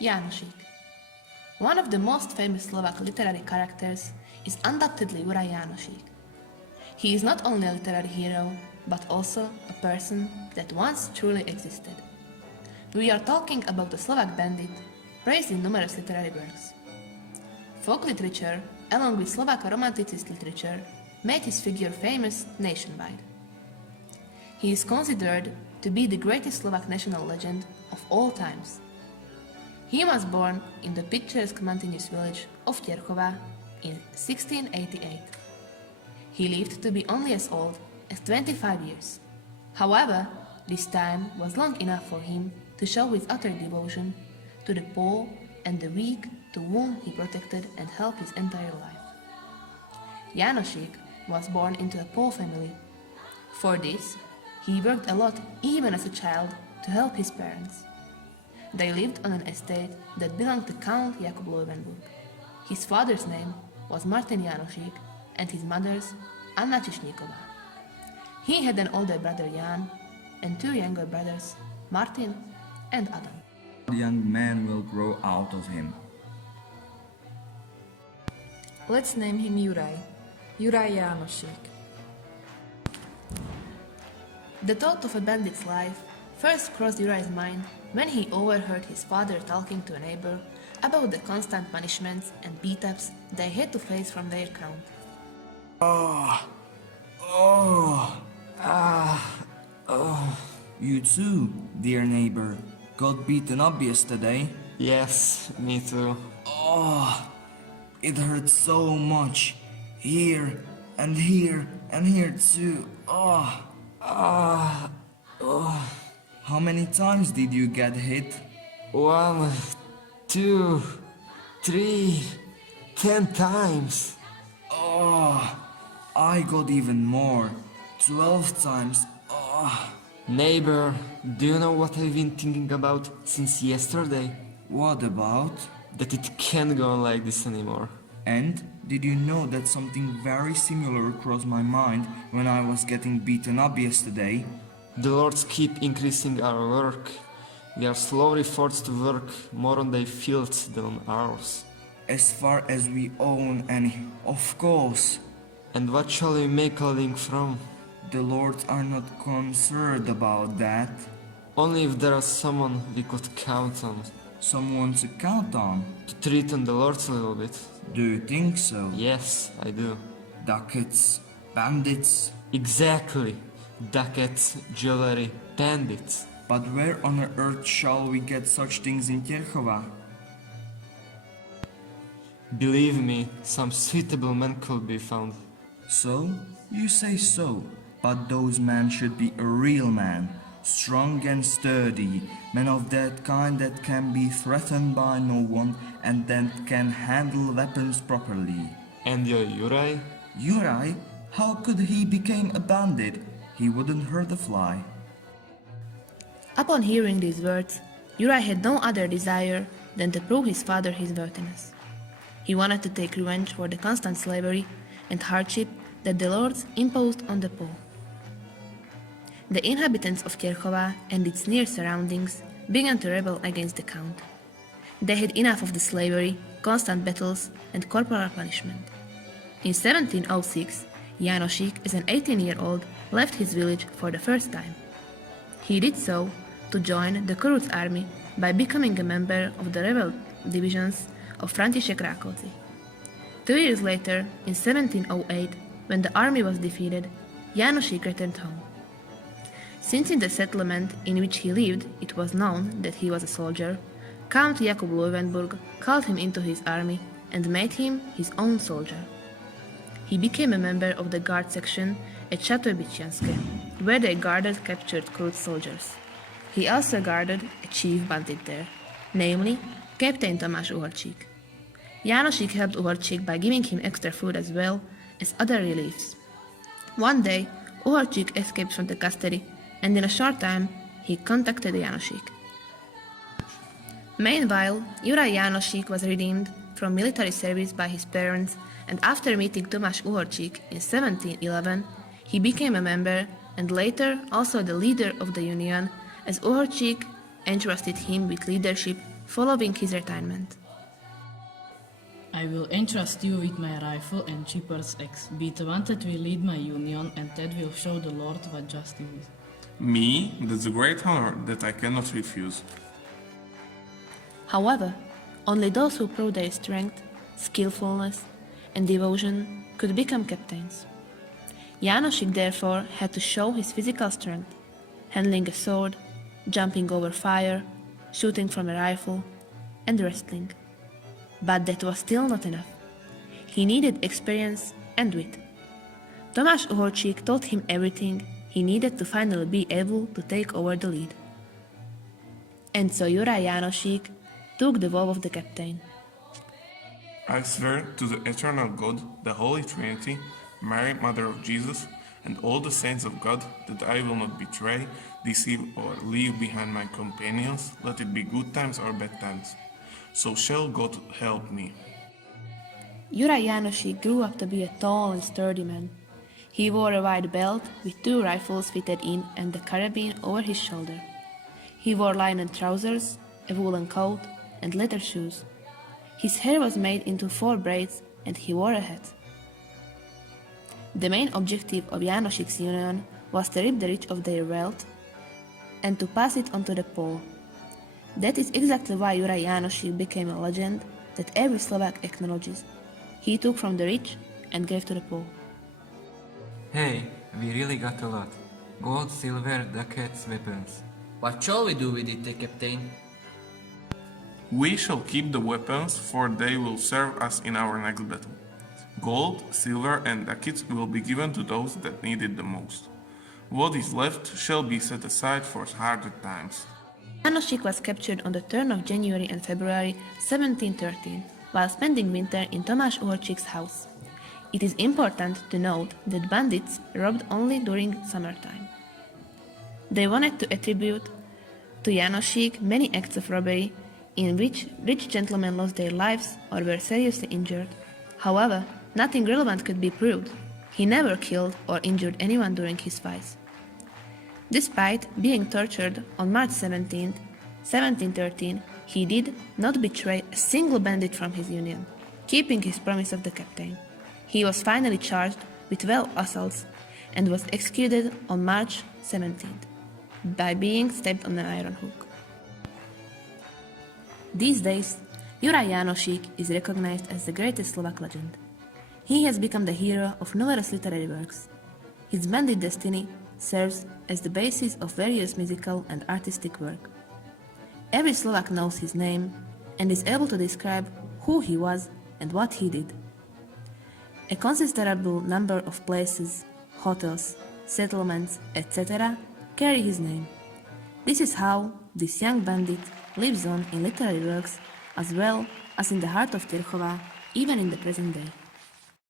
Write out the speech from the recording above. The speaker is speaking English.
Jánošík. One of the most famous Slovak literary characters is undoubtedly Juraj Jánošík. He is not only a literary hero, but also a person that once truly existed. We are talking about the Slovak bandit, praised in numerous literary works. Folk literature, along with Slovak Romanticist literature, made his figure famous nationwide. He is considered to be the greatest Slovak national legend of all times. He was born in the picturesque mountainous village of Tierchova in 1688. He lived to be only as old as 25 years. However, this time was long enough for him to show his utter devotion to the poor and the weak to whom he protected and helped his entire life. Jánošík was born into a poor family. For this, he worked a lot even as a child to help his parents. They lived on an estate that belonged to Count Jakub Löwenburg. His father's name was Martin Jánošík and his mother's Anna Čišníková. He had an older brother Jan and two younger brothers, Martin and Adam. The young man will grow out of him. Let's name him Juraj. Juraj Jánošík. The thought of a bandit's life first crossed Juraj's mind when he overheard his father talking to a neighbor about the constant punishments and beat-ups they had to face from their count. You too, dear neighbor, got beaten up yesterday. Yes, me too. It hurts so much. Here and here and here too. How many times did you get hit? 1, 2, 3, 10 times. I got even more. 12 times. Neighbor, do you know what I've been thinking about since yesterday? What about? That it can't go on like this anymore. And did you know that something very similar crossed my mind when I was getting beaten up yesterday? The lords keep increasing our work. We are slowly forced to work more on their fields than on ours. As far as we own any, of course. And what shall we make a living from? The lords are not concerned about that. Only if there is someone we could count on. Someone to count on. To treat on the lords a little bit. Do you think so? Yes, I do. Ducats, bandits. Exactly. Ducats, jewelry, bandits. But where on earth shall we get such things in Tierchova? Believe me, some suitable men could be found. So? You say so. But those men should be a real man. Strong and sturdy. Men of that kind that can be threatened by no one and that can handle weapons properly. And your Juraj? Juraj? How could he become a bandit? He wouldn't hurt a fly. Upon hearing these words, Juraj had no other desire than to prove his father his worthiness. He wanted to take revenge for the constant slavery and hardship that the lords imposed on the poor. The inhabitants of Tierchova and its near surroundings began to rebel against the Count. They had enough of the slavery, constant battles, and corporal punishment. In 1706, Jánošík, as an 18-year-old, left his village for the first time. He did so to join the Kuruc army by becoming a member of the rebel divisions of František Rákóczi. 2 years later, in 1708, when the army was defeated, Jánošík returned home. Since in the settlement in which he lived it was known that he was a soldier, Count Jakub Löwenburg called him into his army and made him his own soldier. He became a member of the guard section at Château-Bičianske, where they guarded captured Kuruc soldiers. He also guarded a chief bandit there, namely Captain Tamás Uhorčík. Jánošík helped Uhorčík by giving him extra food as well as other reliefs. One day, Uhorčík escaped from the custody, and in a short time he contacted Jánošík. Meanwhile, Juraj Jánošík was redeemed from military service by his parents, and after meeting Tamás Uhorčík in 1711, he became a member and later also the leader of the Union, as Uhorčík entrusted him with leadership following his retirement. I will entrust you with my rifle and shepherd's axe. Be the one that will lead my union, and that will show the Lord what justice is. Me? That's a great honor that I cannot refuse. However, only those who prove their strength, skillfulness, and devotion could become captains. Jánošík therefore had to show his physical strength, handling a sword, jumping over fire, shooting from a rifle, and wrestling. But that was still not enough. He needed experience and wit. Tomáš Uhorčík taught him everything he needed to finally be able to take over the lead. And so Juraj Jánošík took the vow of the captain. I swear to the eternal God, the Holy Trinity, Mary, Mother of Jesus, and all the saints of God, that I will not betray, deceive, or leave behind my companions, let it be good times or bad times. So shall God help me. Juraj Jánošík grew up to be a tall and sturdy man. He wore a wide belt with 2 rifles fitted in and the carabine over his shoulder. He wore linen trousers, a woolen coat, and leather shoes. His hair was made into 4 braids and he wore a hat. The main objective of Jánošík's union was to reap the rich of their wealth and to pass it on to the poor. That is exactly why Juraj Jánošík became a legend that every Slovak acknowledges. He took from the rich and gave to the poor. Hey, we really got a lot. Gold, silver, ducats, weapons. What shall we do with it, Captain? We shall keep the weapons, for they will serve us in our next battle. Gold, silver, and ducats will be given to those that need it the most. What is left shall be set aside for harder times. Jánošík was captured on the turn of January and February 1713 while spending winter in Tomáš Uhorčík's house. It is important to note that bandits robbed only during summertime. They wanted to attribute to Jánošík many acts of robbery in which rich gentlemen lost their lives or were seriously injured. However, nothing relevant could be proved. He never killed or injured anyone during his fights. Despite being tortured on March 17, 1713, he did not betray a single bandit from his union, keeping his promise of the captain. He was finally charged with 12 assaults and was executed on March 17th by being stabbed on an iron hook. These days, Juraj Jánošík is recognized as the greatest Slovak legend. He has become the hero of numerous literary works. His bandit destiny serves as the basis of various musical and artistic work. Every Slovak knows his name and is able to describe who he was and what he did. A considerable number of places, hotels, settlements, etc. carry his name. This is how this young bandit lives on in literary works as well as in the heart of Tirchova, even in the present day.